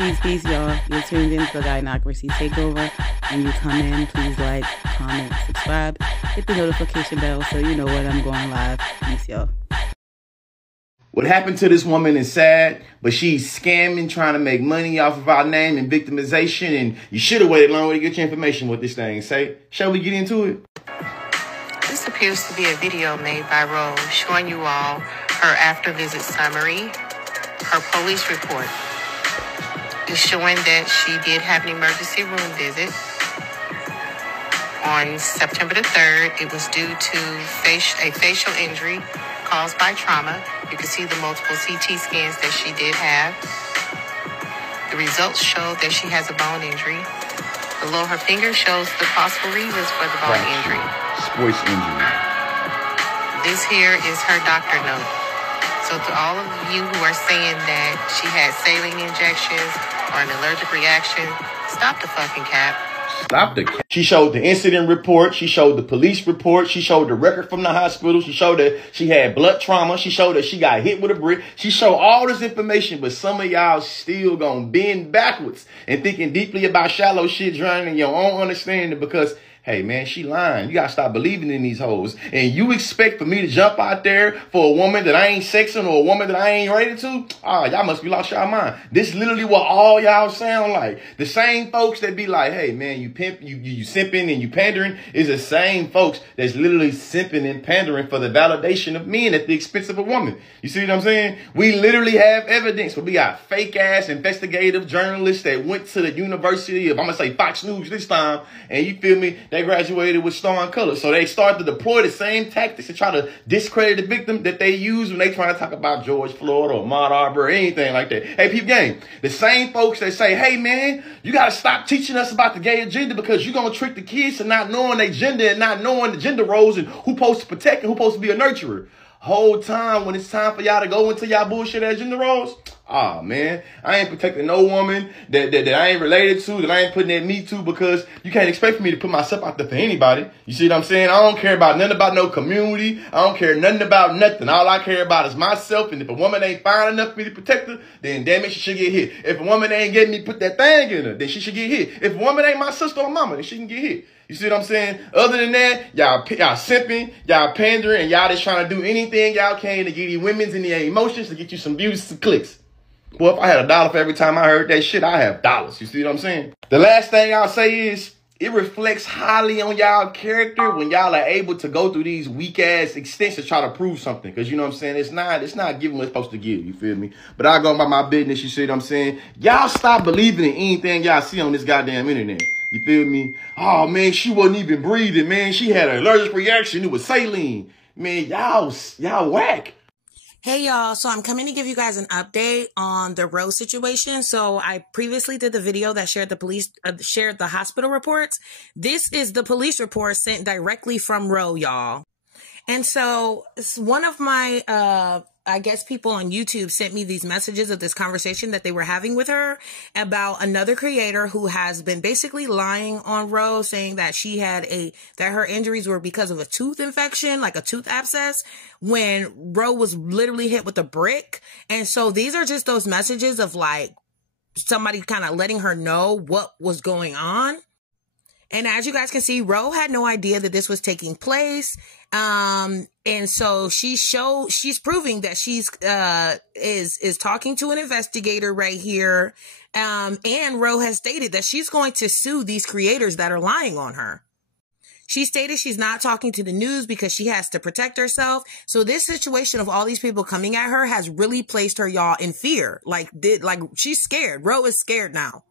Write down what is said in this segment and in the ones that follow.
Peace, y'all. You're tuned into the Gynocracy Takeover. When you come in, please like, comment, subscribe, hit the notification bell so you know when I'm going live. Peace, y'all. What happened to this woman is sad, but she's scamming, trying to make money off of our name and victimization, and you should have waited longer to get your information what this thing say. Shall we get into it? This appears to be a video made by Rose showing you all her after-visit summary, her police report. It's showing that she did have an emergency room visit. On September the 3rd, it was due to a facial injury caused by trauma. You can see the multiple CT scans that she did have. The results show that she has a bone injury. Below her finger shows the possible reasons for the bone injury. Sports injury. This here is her doctor note. So to all of you who are saying that she had saline injections or an allergic reaction, stop the fucking cap. Stop the cap. She showed the incident report. She showed the police report. She showed the record from the hospital. She showed that she had blood trauma. She showed that she got hit with a brick. She showed all this information, but some of y'all still gonna bend backwards and thinking deeply about shallow shit, drowning in your own understanding because, hey, man, she lying. You got to stop believing in these hoes. And you expect for me to jump out there for a woman that I ain't sexing or a woman that I ain't rated to? Ah, y'all must be lost y'all mind. This literally what all y'all sound like. The same folks that be like, hey, man, you pimp, you simping and you pandering is the same folks that's literally simping and pandering for the validation of men at the expense of a woman. You see what I'm saying? We literally have evidence, but we got fake-ass investigative journalists that went to the University of, I'm going to say Fox News this time, and you feel me? They graduated with stolen colors. So they start to deploy the same tactics to try to discredit the victim that they use when they try to talk about George Floyd or Ahmaud Arbery or anything like that. Hey, peep game. The same folks that say, hey, man, you got to stop teaching us about the gay agenda because you're going to trick the kids to not knowing their gender and not knowing the gender roles and who's supposed to protect and who's supposed to be a nurturer. Whole time when it's time for y'all to go into y'all bullshit as gender roles, man, I ain't protecting no woman that I ain't related to, that I ain't putting that me to, because you can't expect for me to put myself out there for anybody. You see what I'm saying? I don't care about nothing about no community. I don't care nothing about nothing. All I care about is myself, and if a woman ain't fine enough for me to protect her, then damn it, she should get hit. If a woman ain't getting me put that thing in her, then she should get hit. If a woman ain't my sister or mama, then she can get hit. You see what I'm saying? Other than that, y'all simping, y'all pandering, and y'all just trying to do anything y'all can to get these women's and their emotions to get you some views, some clicks. Well, if I had $1 for every time I heard that shit, I have dollars. You see what I'm saying? The last thing I'll say is it reflects highly on y'all character when y'all are able to go through these weak ass extents to try to prove something. Cause you know what I'm saying? It's not giving what it's supposed to give. You feel me? But I go about my business. You see what I'm saying? Y'all stop believing in anything y'all see on this goddamn internet. You feel me? Oh man, she wasn't even breathing, man. She had an allergic reaction. It was saline. Man, y'all whack. Hey y'all, so I'm coming to give you guys an update on the Rose situation. So I previously did the video that shared the hospital reports. This is the police report sent directly from Roe, y'all. And so one of my, I guess people on YouTube sent me these messages of this conversation that they were having with her about another creator who has been basically lying on Rose, saying that that her injuries were because of a tooth infection, like a tooth abscess, when Rose was literally hit with a brick. And so these are just those messages of like somebody kind of letting her know what was going on. And as you guys can see, Roe had no idea that this was taking place. And so she's proving that she's, is talking to an investigator right here. And Roe has stated that she's going to sue these creators that are lying on her. She stated she's not talking to the news because she has to protect herself. So this situation of all these people coming at her has really placed her, y'all, in fear. Like she's scared. Roe is scared now.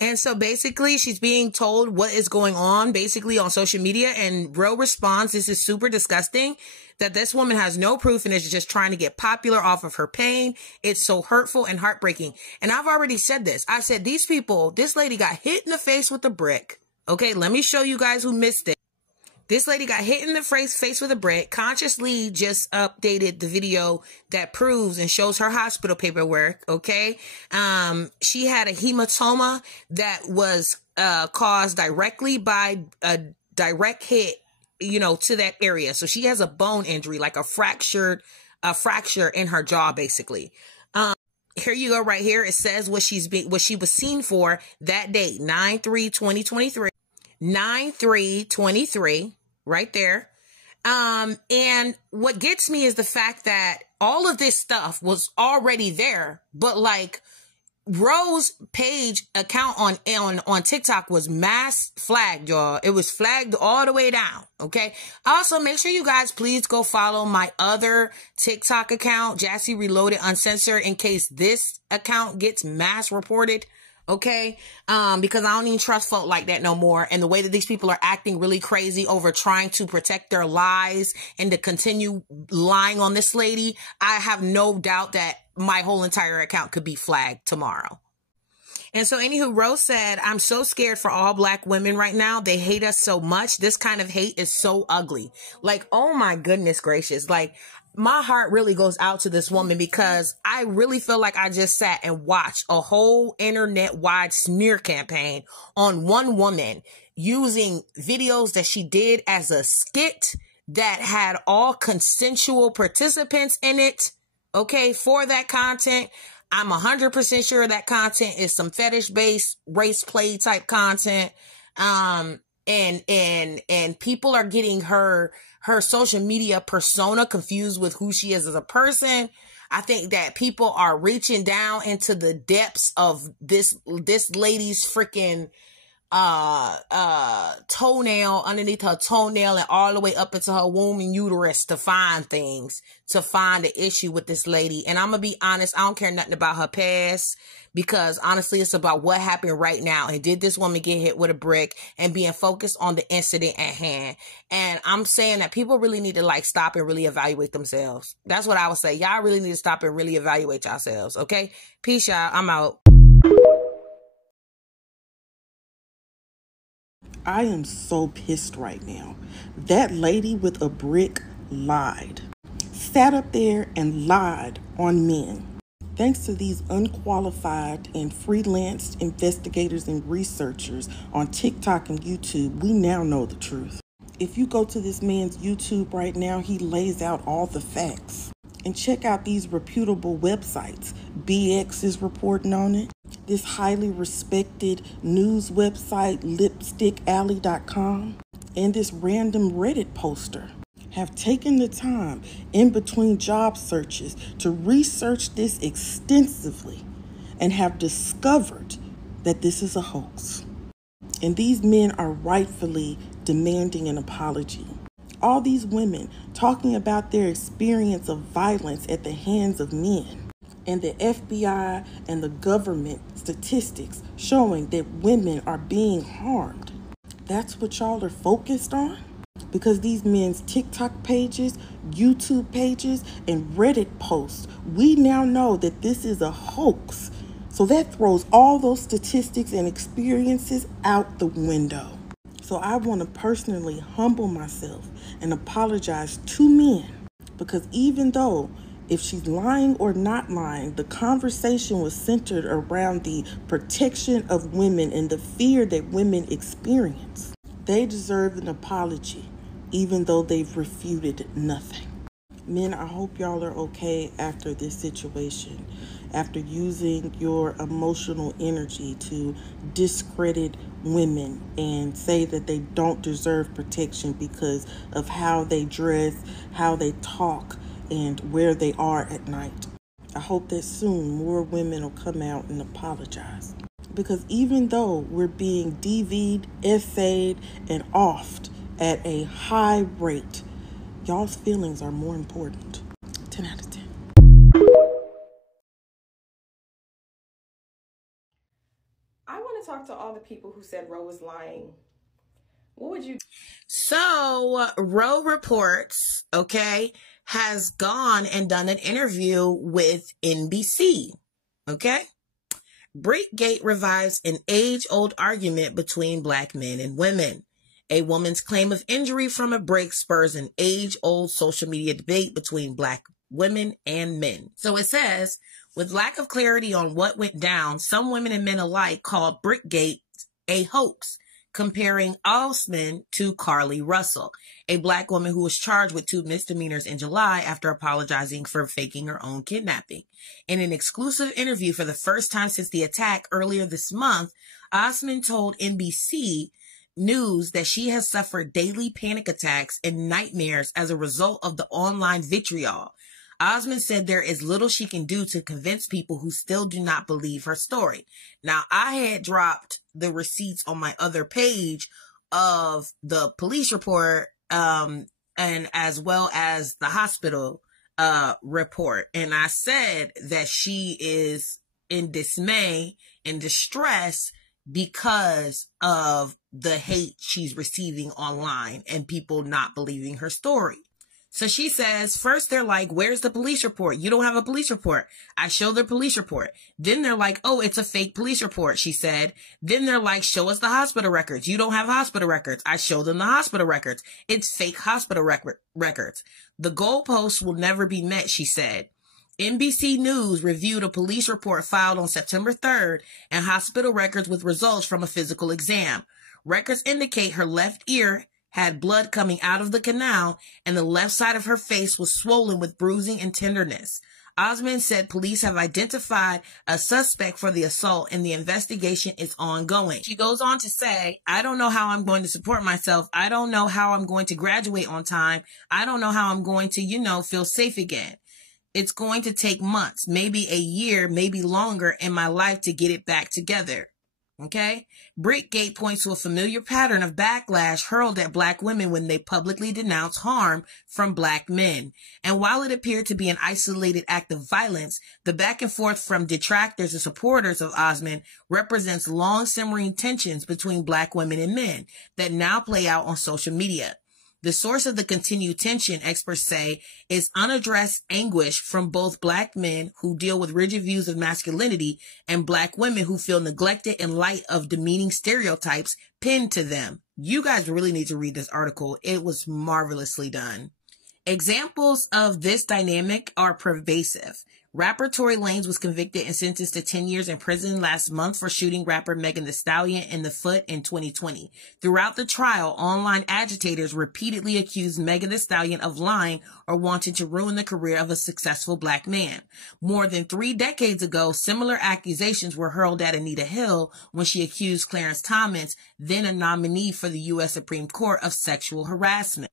And so basically she's being told what is going on basically on social media, and Roe responds, this is super disgusting, that this woman has no proof and is just trying to get popular off of her pain. It's so hurtful and heartbreaking. And I've already said this. I said, this lady got hit in the face with a brick. Okay, let me show you guys who missed it. This lady got hit in the face with a brick. Consciously just updated the video that proves and shows her hospital paperwork, okay? She had a hematoma that was caused directly by a direct hit, to that area. So she has a bone injury, like a fracture in her jaw, basically. here you go right here. It says what she was seen for that date, 9/3/2023. 9/3/23, right there. And what gets me is the fact that all of this stuff was already there, but like Ro's page account on TikTok was mass flagged, y'all. It was flagged all the way down. Okay. Also, make sure you guys please go follow my other TikTok account, Jassy Reloaded Uncensored, in case this account gets mass reported. Okay. Because I don't even trust folk like that no more. And the way that these people are acting really crazy over trying to protect their lies and to continue lying on this lady, I have no doubt that my whole entire account could be flagged tomorrow. And so anywho, Rose said, I'm so scared for all black women right now. They hate us so much. This kind of hate is so ugly. Like, oh my goodness gracious. Like, my heart really goes out to this woman because I really feel like I just sat and watched a whole internet-wide smear campaign on one woman using videos that she did as a skit that had all consensual participants in it. Okay, for that content. I'm 100% sure that content is some fetish-based race play type content. And people are getting her social media persona confused with who she is as a person. I think that people are reaching down into the depths of this lady's freaking toenail, underneath her toenail and all the way up into her womb and uterus to find things, to find the issue with this lady. And I'm gonna be honest, I don't care nothing about her past, because honestly, it's about what happened right now. And did this woman get hit with a brick, and being focused on the incident at hand. And I'm saying that people really need to like stop and really evaluate themselves. That's what I would say. Y'all really need to stop and really evaluate yourselves. Okay. Peace, y'all. I'm out. I am so pissed right now. That lady with a brick lied. Sat up there and lied on men. Thanks to these unqualified and freelanced investigators and researchers on TikTok and YouTube, we now know the truth. If you go to this man's YouTube right now, he lays out all the facts. And check out these reputable websites. BX is reporting on it. This highly respected news website, lipstickalley.com, and this random Reddit poster have taken the time in between job searches to research this extensively and have discovered that this is a hoax. And these men are rightfully demanding an apology. All these women talking about their experience of violence at the hands of men. And the FBI and the government statistics showing that women are being harmed. That's what y'all are focused on? Because these men's TikTok pages, YouTube pages, and Reddit posts, we now know that this is a hoax. So that throws all those statistics and experiences out the window. So I want to personally humble myself and apologize to men, because even though if she's lying or not lying, the conversation was centered around the protection of women and the fear that women experience. They deserve an apology, even though they've refuted nothing. Men, I hope y'all are okay after this situation, after using your emotional energy to discredit women and say that they don't deserve protection because of how they dress, how they talk, and where they are at night. I hope that soon more women will come out and apologize. Because even though we're being DV'd, essayed, and offed at a high rate, y'all's feelings are more important. 10 out of 10. I want to talk to all the people who said Ro was lying. What would you... So, Ro Reports, okay, has gone and done an interview with NBC, okay? Brickgate revives an age-old argument between black men and women. A woman's claim of injury from a brick spurs an age-old social media debate between black women and men. So it says, with lack of clarity on what went down, some women and men alike called Brickgate a hoax, comparing Osman to Carly Russell, a black woman who was charged with 2 misdemeanors in July after apologizing for faking her own kidnapping. In an exclusive interview for the first time since the attack earlier this month, Osman told NBC News that she has suffered daily panic attacks and nightmares as a result of the online vitriol. Osman said there is little she can do to convince people who still do not believe her story. Now, I had dropped the receipts on my other page of the police report, and as well as the hospital report. And I said that she is in dismay and distress because of the hate she's receiving online and people not believing her story. So she says, first they're like, where's the police report? You don't have a police report. I show the police report. Then they're like, oh, it's a fake police report, she said. Then they're like, show us the hospital records. You don't have hospital records. I show them the hospital records. It's fake hospital records. The goalposts will never be met, she said. NBC News reviewed a police report filed on September 3rd and hospital records with results from a physical exam. Records indicate her left ear had blood coming out of the canal, and the left side of her face was swollen with bruising and tenderness. Osman said police have identified a suspect for the assault and the investigation is ongoing. She goes on to say, I don't know how I'm going to support myself. I don't know how I'm going to graduate on time. I don't know how I'm going to, feel safe again. It's going to take months, maybe a year, maybe longer in my life to get it back together. Okay? Brickgate points to a familiar pattern of backlash hurled at black women when they publicly denounce harm from black men. And while it appeared to be an isolated act of violence, the back and forth from detractors and supporters of Osman represents long simmering tensions between black women and men that now play out on social media. The source of the continued tension, experts say, is unaddressed anguish from both black men who deal with rigid views of masculinity and black women who feel neglected in light of demeaning stereotypes pinned to them. You guys really need to read this article. It was marvelously done. Examples of this dynamic are pervasive. Rapper Tory Lanez was convicted and sentenced to 10 years in prison last month for shooting rapper Megan Thee Stallion in the foot in 2020. Throughout the trial, online agitators repeatedly accused Megan Thee Stallion of lying or wanting to ruin the career of a successful black man. More than 3 decades ago, similar accusations were hurled at Anita Hill when she accused Clarence Thomas, then a nominee for the U.S. Supreme Court, of sexual harassment.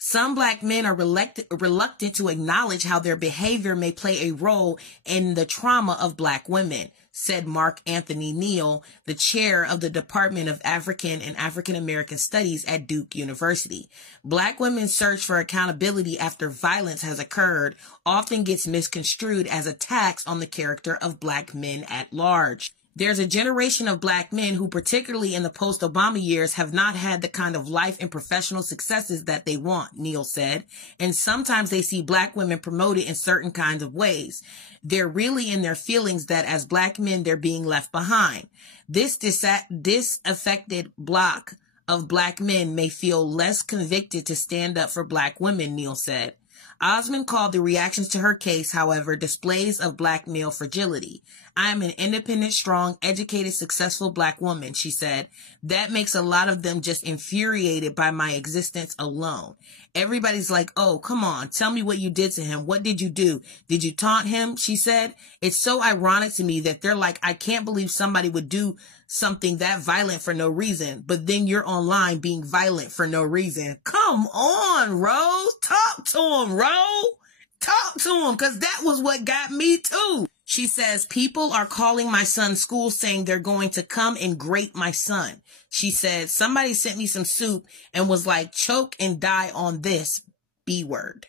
Some black men are reluctant to acknowledge how their behavior may play a role in the trauma of black women, said Mark Anthony Neal, the chair of the Department of African and African American Studies at Duke University. Black women's search for accountability after violence has occurred often gets misconstrued as attacks on the character of black men at large. There's a generation of black men who, particularly in the post-Obama years, have not had the kind of life and professional successes that they want, Neal said. And sometimes they see black women promoted in certain kinds of ways. They're really in their feelings that as black men, they're being left behind. This disaffected block of black men may feel less convicted to stand up for black women, Neal said. Osman called the reactions to her case, however, displays of black male fragility. I am an independent, strong, educated, successful black woman, she said. That makes a lot of them just infuriated by my existence alone. Everybody's like, oh, come on, tell me what you did to him. What did you do? Did you taunt him? She said. It's so ironic to me that they're like, I can't believe somebody would do something that violent for no reason, but then you're online being violent for no reason. Come on, Rose. Talk to him, Rose. Talk to him, because that was what got me too. She says, people are calling my son's school saying they're going to come and grape my son. She said, somebody sent me some soup and was like, choke and die on this B word.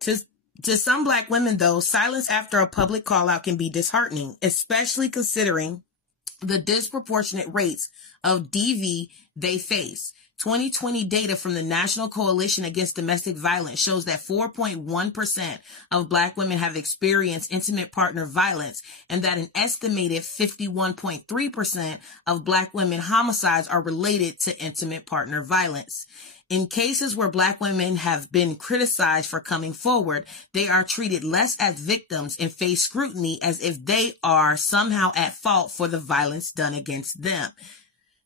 To some black women, though, silence after a public call out can be disheartening, especially considering the disproportionate rates of DV they face. 2020 data from the National Coalition Against Domestic Violence shows that 4.1% of black women have experienced intimate partner violence, and that an estimated 51.3% of black women homicides are related to intimate partner violence. In cases where black women have been criticized for coming forward, they are treated less as victims and face scrutiny as if they are somehow at fault for the violence done against them.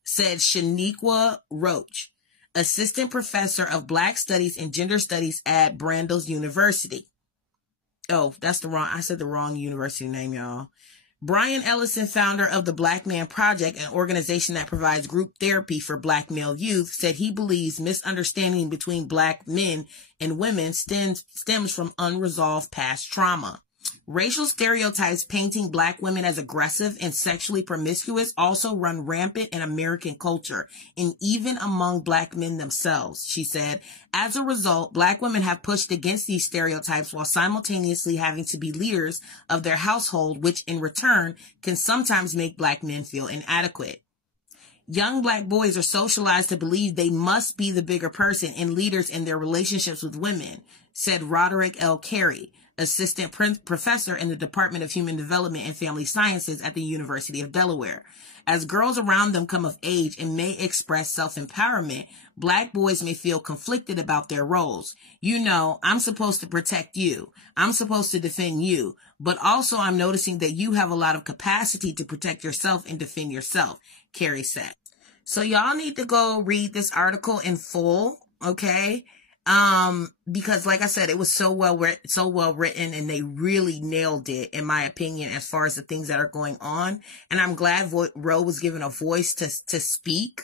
said Shaniqua Roach, assistant professor of Black Studies and Gender Studies at Brandeis University. Oh, I said the wrong university name, y'all. Brian Ellison, founder of the Black Man Project, an organization that provides group therapy for Black male youth, said he believes misunderstanding between Black men and women stems from unresolved past trauma. Racial stereotypes painting Black women as aggressive and sexually promiscuous also run rampant in American culture and even among Black men themselves, she said. As a result, Black women have pushed against these stereotypes while simultaneously having to be leaders of their household, which in return can sometimes make Black men feel inadequate. Young Black boys are socialized to believe they must be the bigger person and leaders in their relationships with women, said Roderick L. Carey, assistant professor in the Department of Human Development and Family Sciences at the University of Delaware. As girls around them come of age and may express self-empowerment, Black boys may feel conflicted about their roles. You know, I'm supposed to protect you. I'm supposed to defend you. But also I'm noticing that you have a lot of capacity to protect yourself and defend yourself, Carey said. So y'all need to go read this article in full, okay? Because like I said, it was so well written and they really nailed it, in my opinion, as far as the things that are going on. And I'm glad Ro was given a voice to speak,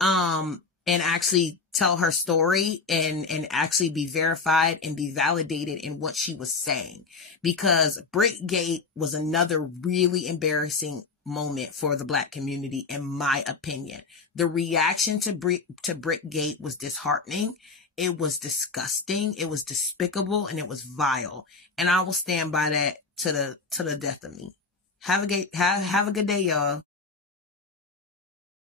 and actually tell her story and actually be verified and be validated in what she was saying. Because Brickgate was another really embarrassing moment for the Black community, in my opinion. The reaction to Brickgate was disheartening. It was disgusting. It was despicable, and it was vile. And I will stand by that to the death of me. Have a good day, y'all.